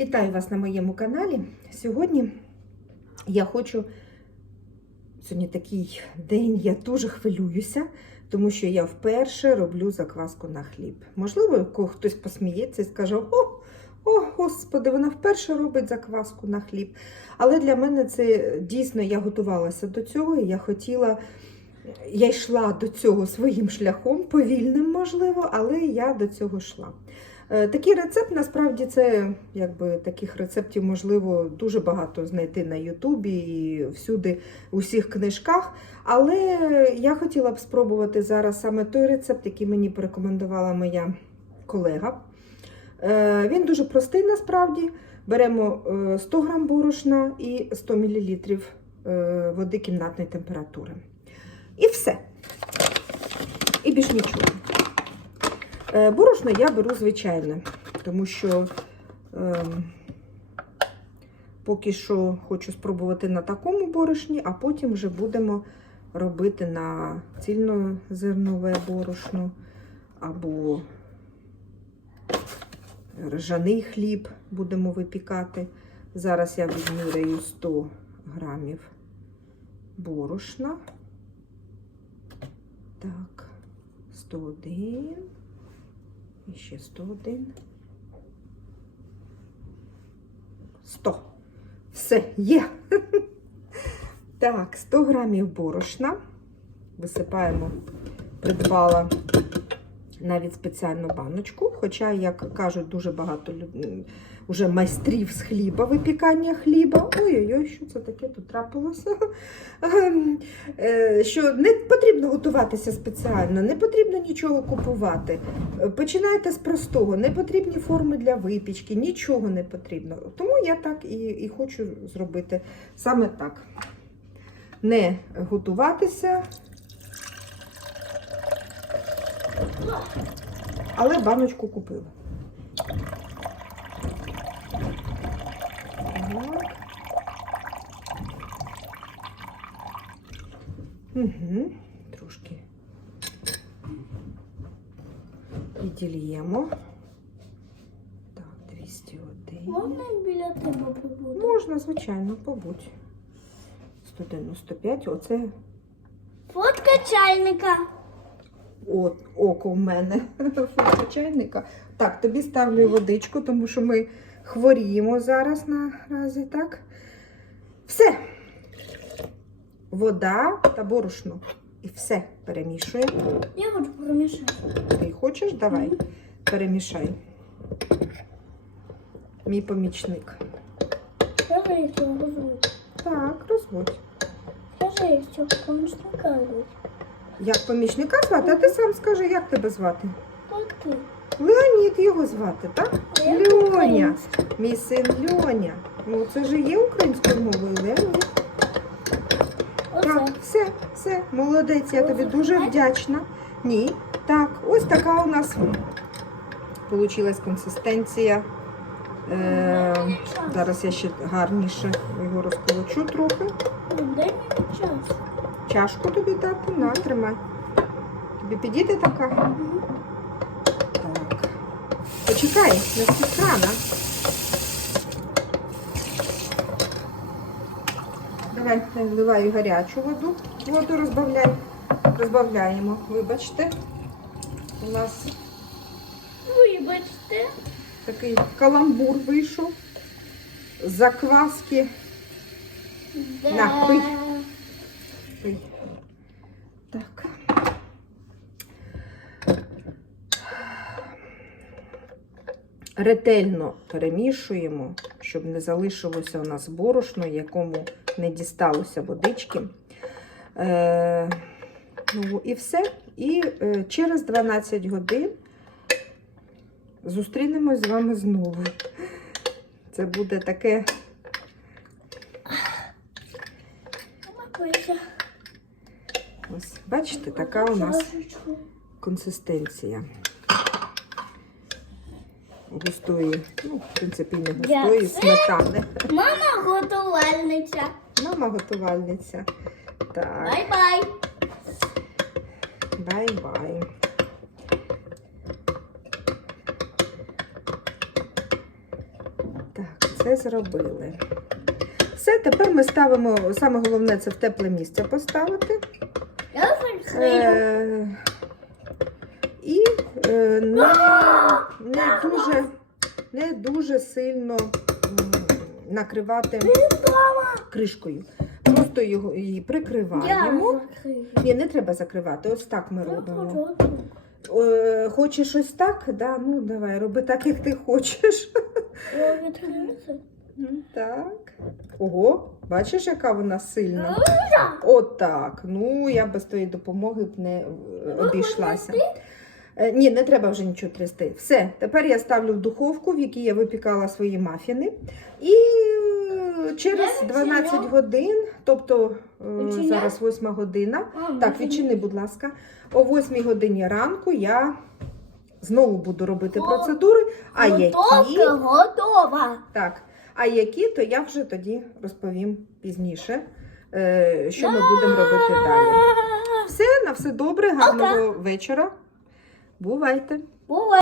Вітаю вас на моєму каналі. Сьогодні я хочу. Сьогодні такий день, я дуже хвилююся, тому що я вперше роблю закваску на хліб. Можливо, хтось посміється і скаже: О, о, господи, вона вперше робить закваску на хліб. Але для мене це дійсно я готувалася до цього, і я хотіла. Я йшла до цього своїм шляхом, повільним, можливо, але я до цього йшла. Е, Такий рецепт насправді це якби таких рецептів можливо дуже багато знайти на Ютубі і всюди у всіх книжках. Але я хотіла б спробувати зараз саме той рецепт, який мені порекомендувала моя колега. Е, Він дуже простий насправді. Беремо е, 100 г борошна і 100 мл е, води кімнатної температури. І все. І більш нічого. Е, Борошно я беру звичайне, тому що е, поки що хочу спробувати на такому борошні, а потім вже будемо робити на цільнозернове борошно або ржаний хліб будемо випікати. Зараз я відміряю 100 грамів борошна. Так, 101. І ще 101. 100. Все, є. Так, 100 грамів борошна. Висипаємо, придбала навіть спеціальну баночку. Хоча, як кажуть, дуже багато люд- майстрів з хліба, випікання хліба. Ой-ой-ой, що це таке тут трапилося? Ем, е, Що не потрібно готуватися спеціально, не потрібно нічого купувати. Починайте з простого, не потрібні форми для випічки, нічого не потрібно. Тому я так і, і хочу зробити саме так. Не готуватися, але баночку купила. Угу. Трошки відділіємо. Так, 201. Можна біля тебе побуду? Можна, звичайно, побудь. 195. Оце Фотка чайника. От, око в мене. Чайника. Так, тобі ставлю водичку, тому що ми хворіємо зараз наразі, так? Все. Вода та борошно. І все перемішуємо. Я хочу перемішати. Ти хочеш? Давай, перемішай. Мій помічник. Скажи, якщо розводь. Так, розводь. Скажи, якщо помічника робить. Як помічника звати? А ти сам скажи, як тебе звати? Ти. Леонід його звати, так? Льоня. Мій син Льоня. Ну, це ж є українською мовою Леонід. Так, все, все, молодець, я тобі дуже вдячна. Ні. Так, ось така у нас вийшла консистенція. Е, зараз я ще гарніше його розколочу трохи. Дай мені час. Чашку тобі дати? На, тримай. Тобі підійде така? Так. Почекай, не з. Давай наливаю гарячу воду. Воду розбавляй. Розбавляємо. Вибачте. У нас Вибачте. такий каламбур вийшов. Закваски. Да. На, пий. Так. Ретельно перемішуємо, щоб не залишилося у нас борошно, якому не дісталося водички. Е, ну, і все. І е, через 12 годин зустрінемось з вами знову. Це буде таке Напийся. Ось, бачите, така у нас консистенція. Густої, ну, в принципі, не густої сметани. Мама готувальниця. Мама готувальниця. Так, Бай-бай. бай-бай. Так. все зробили. Все, тепер ми ставимо, саме головне це в тепле місце поставити. Е, і е, не, не, дуже, не дуже сильно накривати кришкою. Просто його її прикриваємо. Ні, не треба закривати. Ось так ми робимо. Е, хочеш ось так? Да, ну давай, роби так, як ти хочеш. Так. Ого, бачиш, яка вона сильна? Отак. Ну, я без твоєї допомоги б не е, обійшлася. Е, Ні, не треба вже нічого трясти. Все, тепер я ставлю в духовку, в якій я випікала свої мафіни. І е, через 12 годин, тобто зараз 8 година. Так, відчини, будь ласка. О 8 годині ранку я знову буду робити О, процедури. А які, готова. так, а які, то я вже тоді розповім пізніше, е, що ми будемо робити далі. Все, на все добре, гарного вечора. Бувайте! Бувай.